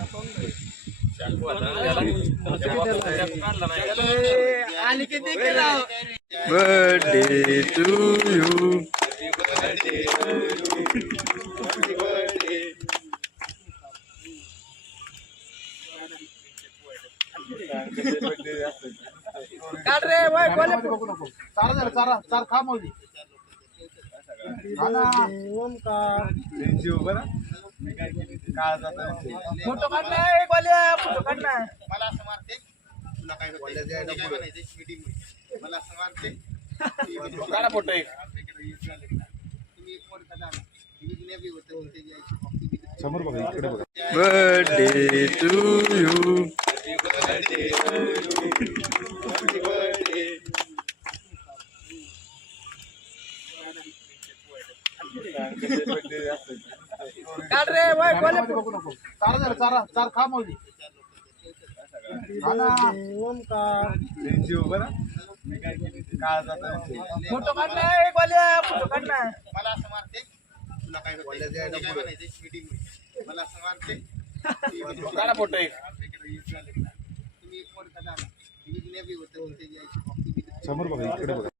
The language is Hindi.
birthday to you কাটরে ভাই কলে সারা সারা সারা খামোজি नियम का एनजीओ करा काय जाता है फोटो काढना है एक वाले फोटो काढना है मला समारते तुला काय बोलले जाय नको मीटिंग मला समारते फोटो काढा फोटो एक तुम्ही एक फोटो काढा तुम्ही नेवी होते होते जाय समोर बघा इकडे बघा birthday to you birthday to you काट रे भाई बोले सारा सारा सारा सार खा मौजी आना ओम का जी होगा ना फोटो काटना एक वाले फोटो काटना मला समार दे तुला काय बोलले जाय नको नाही दे मीटिंग मला समार दे काला फोटो एक तुम्ही एक फोटो काढा तुम्ही ने भी होते होते जायची समोर बघा इकडे बघा